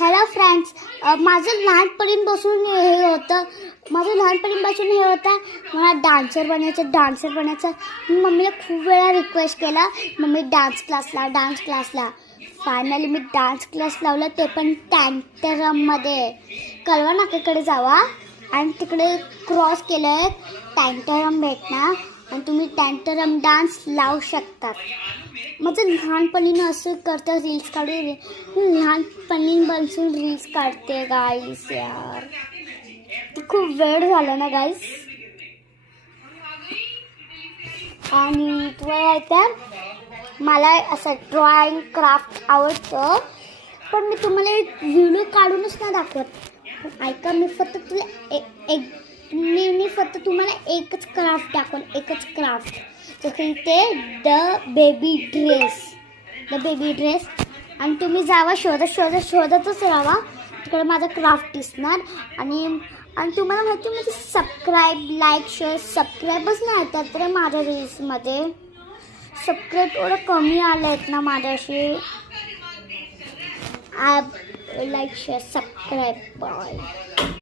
Hello friends, माझं लहानपणीपासून हे होतं. मला डान्सर बनायचं. मी मम्मीला खूप वेळा रिक्वेस्ट केला, मम्मी डान्स क्लासला. फायनली मी डान्स क्लास लावला, ते पण टँटरममध्ये. कळवा नाक्याकडे जावा आणि तिकडे क्रॉस केलं टँटरम भेटणार आणि तुम्ही टँटरम डान्स लावू शकतात. माझं लहानपणीनं असं करतं, रील्स लहानपणीपासून रील्स काढते गाईस. यार खूप वेळ झाला ना गाईस. आणि तुम्हाला येतं, मला असं ड्रॉइंग क्राफ्ट आवडतं, पण मी तुम्हाला व्हिडिओ काढूनच नाही दाखवत. पण ऐका, मी फक्त तुम्हाला एकच क्राफ्ट दाखवून, जसं इथे द बेबी ड्रेस. आणि तुम्ही जावा शोधतच राहा, तिकडे माझा क्राफ्ट दिसणार. आणि तुम्हाला माहिती, म्हणजे सबस्क्राईब, लाईक, शेअर, सबस्क्राईबच नाही येतात तर माझ्या रील्समध्ये. सबस्क्राईब एवढं कमी आले आहेत ना माझ्याशी. Like, share, subscribe. बाय.